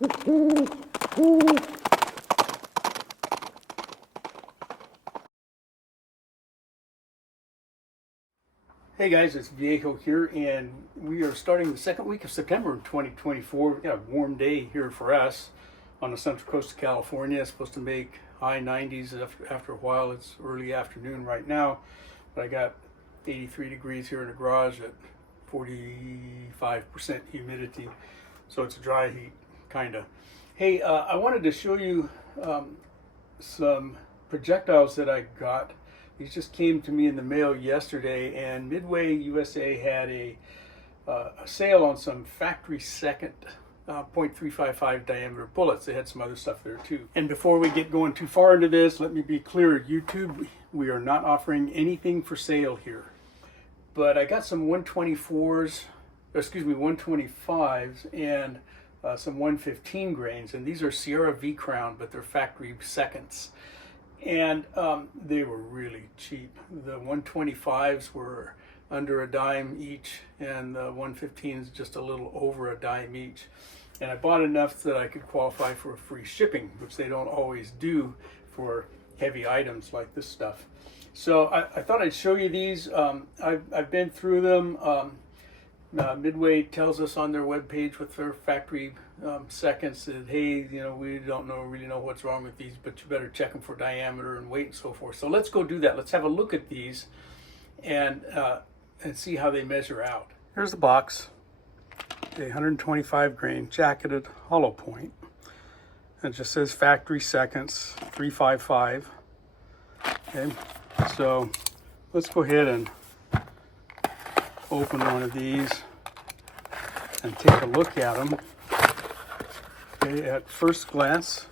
Hey guys, it's Viejo here, and we are starting the second week of September 2024. We got a warm day here for us on the central coast of California. It's supposed to make high 90s after a while. It's early afternoon right now, but I got 83 degrees here in the garage at 45% humidity, so it's a dry heat, kind of. Hey, I wanted to show you some projectiles that I got. These just came to me in the mail yesterday, and Midway USA had a sale on some factory second .355 diameter bullets. They had some other stuff there too. And before we get going too far into this, let me be clear, YouTube, we are not offering anything for sale here. But I got some 125s and some 115 grains, and these are Sierra-Sig V-Crown, but they're factory seconds. And they were really cheap. The 125s were under a dime each, and the 115s just a little over a dime each. And I bought enough that I could qualify for free shipping, which they don't always do for heavy items like this stuff. So I thought I'd show you these. I've been through them. Midway tells us on their webpage with their factory seconds that, hey, you know, we don't really know what's wrong with these, but you better check them for diameter and weight and so forth. So let's go do that. Let's have a look at these and see how they measure out. Here's the box. A 125 grain jacketed hollow point. It just says factory seconds 355. Okay, so let's go ahead and open one of these and take a look at them. Okay, at first glance,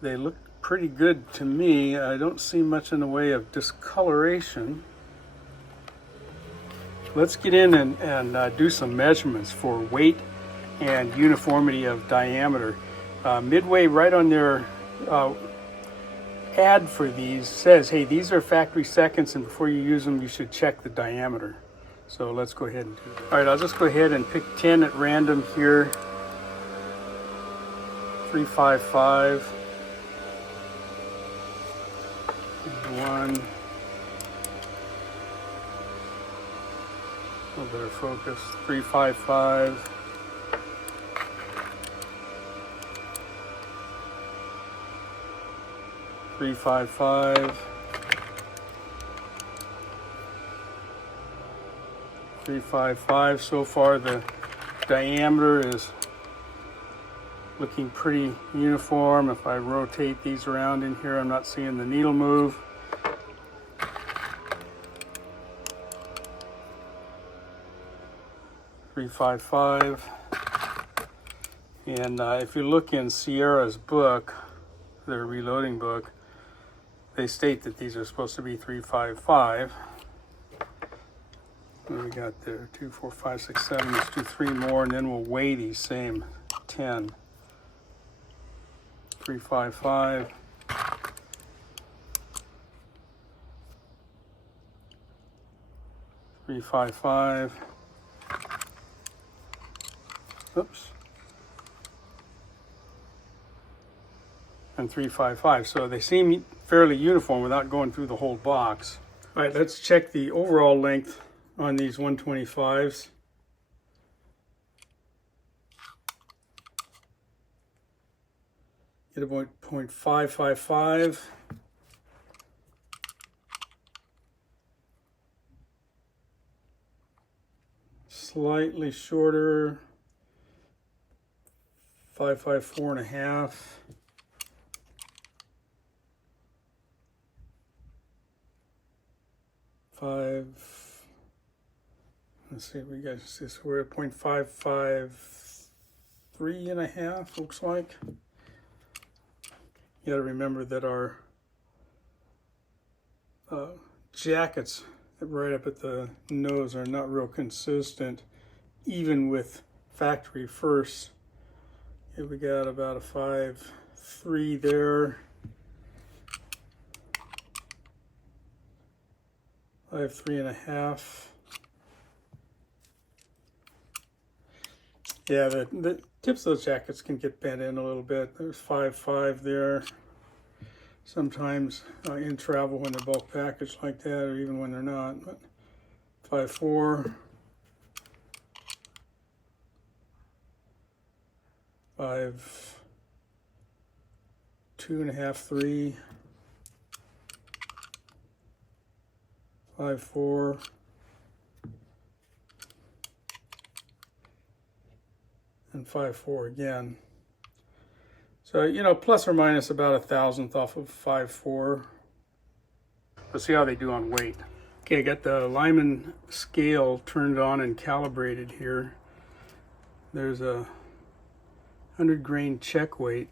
they look pretty good to me. I don't see much in the way of discoloration. Let's get in and do some measurements for weight and uniformity of diameter. Midway, right on their ad for these, says, hey, these are factory seconds, and before you use them, you should check the diameter. So let's go ahead and do that. All right, I'll just go ahead and pick 10 at random here. 355. 1. A little better focus. 355. 355. 355. So far the diameter is looking pretty uniform. If I rotate these around in here, I'm not seeing the needle move. .355. And if you look in Sierra's book, their reloading book, they state that these are supposed to be 355. What do we got there? 2, 4, 5, 6, 7. Let's do 3 more, and then we'll weigh these same 10. 355. 355. Oops. And 355. So they seem fairly uniform without going through the whole box. All right, let's check the overall length on these 125s. Get about 0.555. Slightly shorter, 554.5. 5. Let's see, we got this. We're at 0.553.5. Looks like. You got to remember that our jackets right up at the nose are not real consistent, even with factory first. Here we got about a 5.3 there. 5.3.5. Yeah, Tips of those jackets can get bent in a little bit. There's 5.5 there. Sometimes in travel when they're bulk packaged like that, or even when they're not. But 5.4, 5, 2.5, 3, 5.4, and 5.4 again. So, you know, plus or minus about 1/1000th off of 5.4. Let's see how they do on weight. Okay, I got the Lyman scale turned on and calibrated here. There's a 100 grain check weight.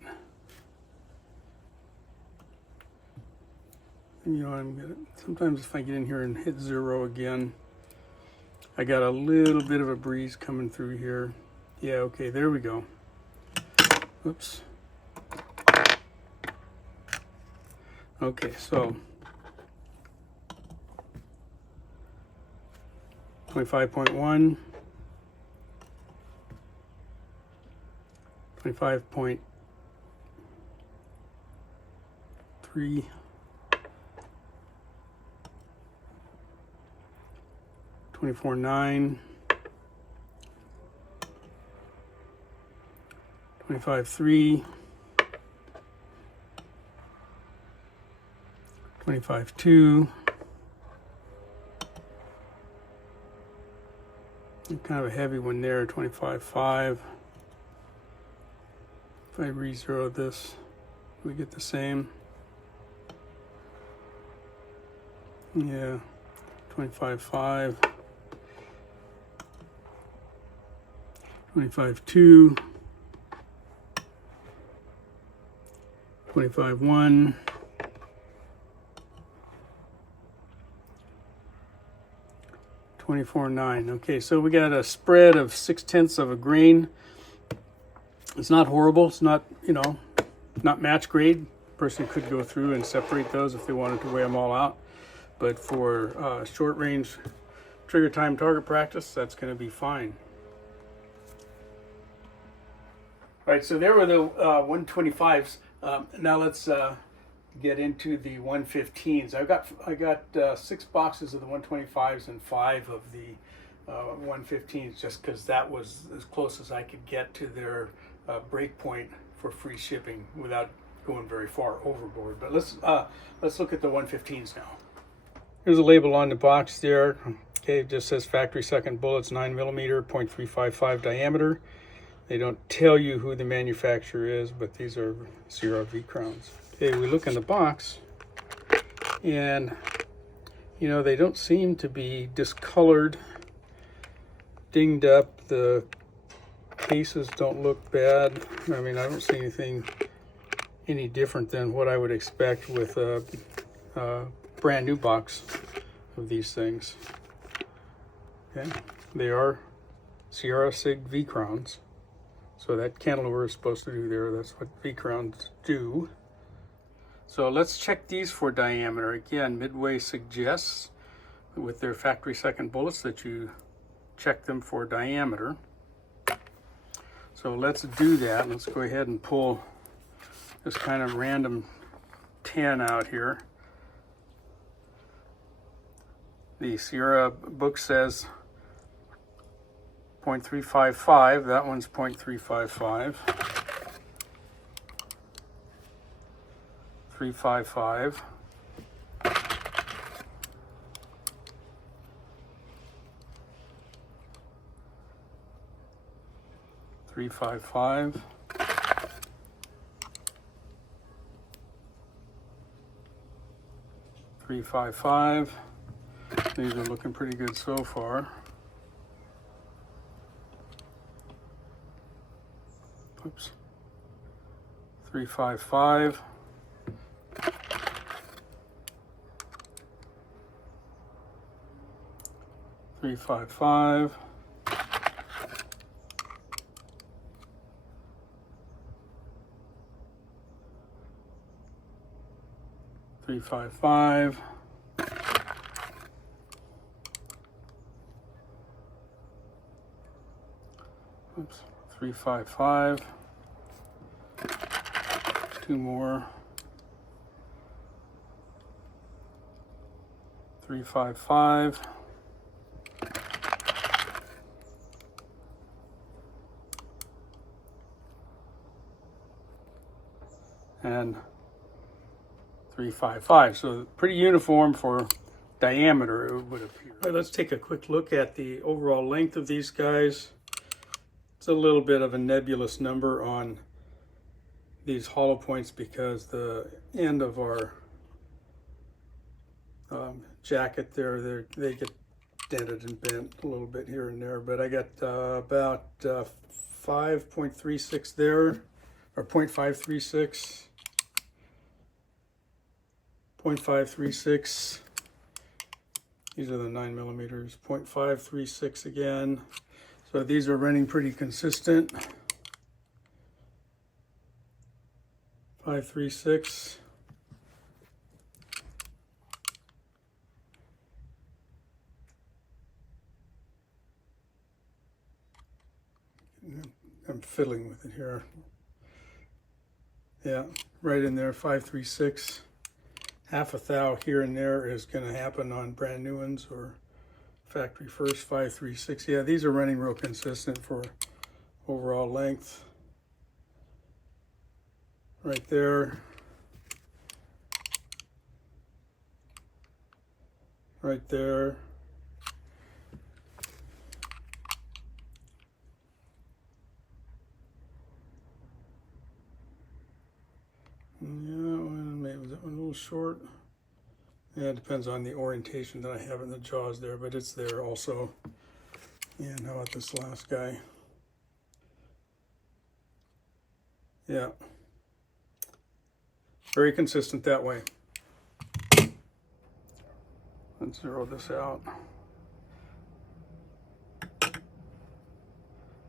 And, you know, sometimes if I get in here and hit 0 again, I got a little bit of a breeze coming through here. Yeah, okay, there we go. Oops. Okay, so 25.1, 25.3, 24.9, 25.3, 25.2, kind of a heavy one there, 25.5. If I re-zero this, we get the same. Yeah, 25.5, 25.2, 25.1, 24.9. Okay, so we got a spread of 0.6 of a grain. It's not horrible. It's not, you know, not match grade. Person could go through and separate those if they wanted to weigh them all out. But for short range trigger time target practice, that's going to be fine. All right, so there were the 125s. Now let's get into the 115s. I got 6 boxes of the 125s and 5 of the 115s, just because that was as close as I could get to their break point for free shipping without going very far overboard. But let's look at the 115s now. Here's a label on the box there. Okay, it just says factory second bullets, 9mm, 0.355 diameter. They don't tell you who the manufacturer is, but these are Sierra V-Crowns. Okay, we look in the box, and you know, they don't seem to be discolored, dinged up. The cases don't look bad. I mean, I don't see anything any different than what I would expect with a brand new box of these things. Okay, they are Sierra-Sig V-Crowns. So that cantilever is supposed to do there. That's what V-Crowns do. So let's check these for diameter. Again, Midway suggests with their factory second bullets that you check them for diameter. So let's do that. Let's go ahead and pull this kind of random 10 out here. The Sierra book says 0.355, that one's 0.355, 355, 355, 355. These are looking pretty good so far. Oops. 355. 355. 355. Oops. 355. Two more. 355. And 355. So pretty uniform for diameter, it would appear. All right, let's take a quick look at the overall length of these guys. It's a little bit of a nebulous number on these hollow points because the end of our jacket there, they get dented and bent a little bit here and there, but I got about 5.36 there, or 0.536. 0.536. These are the 9 millimeters. 0.536 again. So these are running pretty consistent. 536. I'm fiddling with it here. Yeah, right in there, 536. Half a thou here and there is going to happen on brand new ones or factory first. 536. Yeah, these are running real consistent for overall length. Right there. Right there. Yeah, maybe was that one a little short? Yeah, it depends on the orientation that I have in the jaws there, but it's there also. And how about this last guy? Yeah. Very consistent that way. Let's zero this out.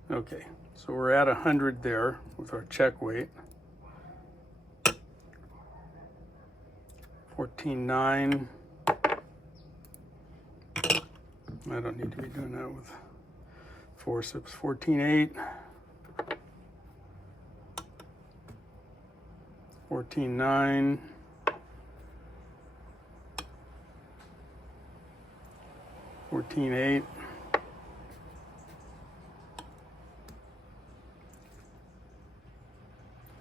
Okay, so we're at 100 there with our check weight. 14.9. I don't need to be doing that with forceps. 14.8. 14.9. 14.8.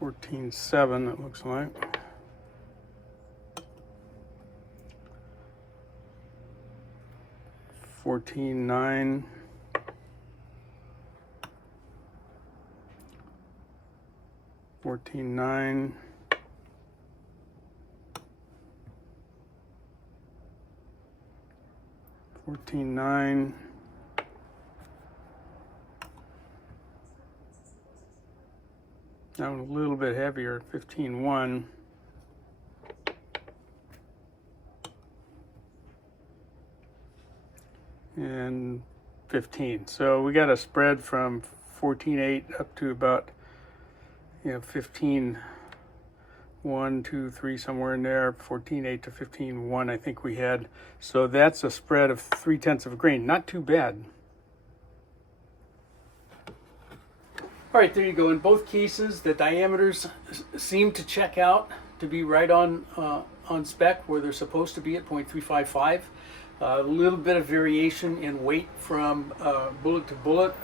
14.7, it looks like. 14.9. 14.9. 14.9. That one a little bit heavier, 15.1. And 15. So we got a spread from 14.8 up to about 15. 1, 2, 3, somewhere in there, 14.8 to 15.1 I think we had. So that's a spread of 0.3 of a grain. Not too bad. All right, there you go. In both cases, the diameters seem to check out to be right on spec where they're supposed to be at 0.355. A little bit of variation in weight from bullet to bullet.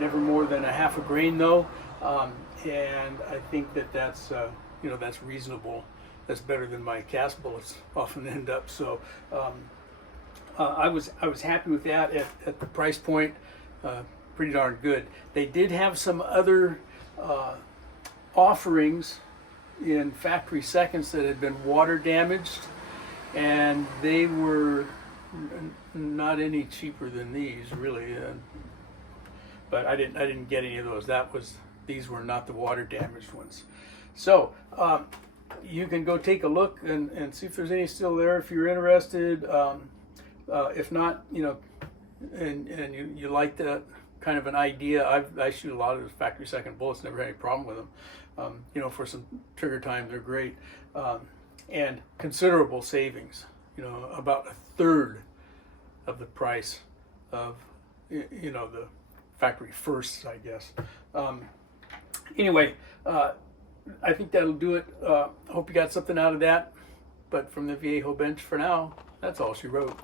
Never more than a half a grain though. And I think that's that's reasonable. That's better than my cast bullets often end up. So I was happy with that at the price point. Pretty darn good. They did have some other offerings in factory seconds that had been water damaged, and they were not any cheaper than these really. But I didn't get any of those. These were not the water damaged ones. So you can go take a look and see if there's any still there if you're interested. If not, and you like that kind of an idea, I shoot a lot of factory second bullets, never had any problem with them. For some trigger time, they're great. And considerable savings, about a third of the price of, the factory firsts, I guess. Anyway, I think that'll do it. Hope you got something out of that. But from the Viejo bench for now, that's all she wrote.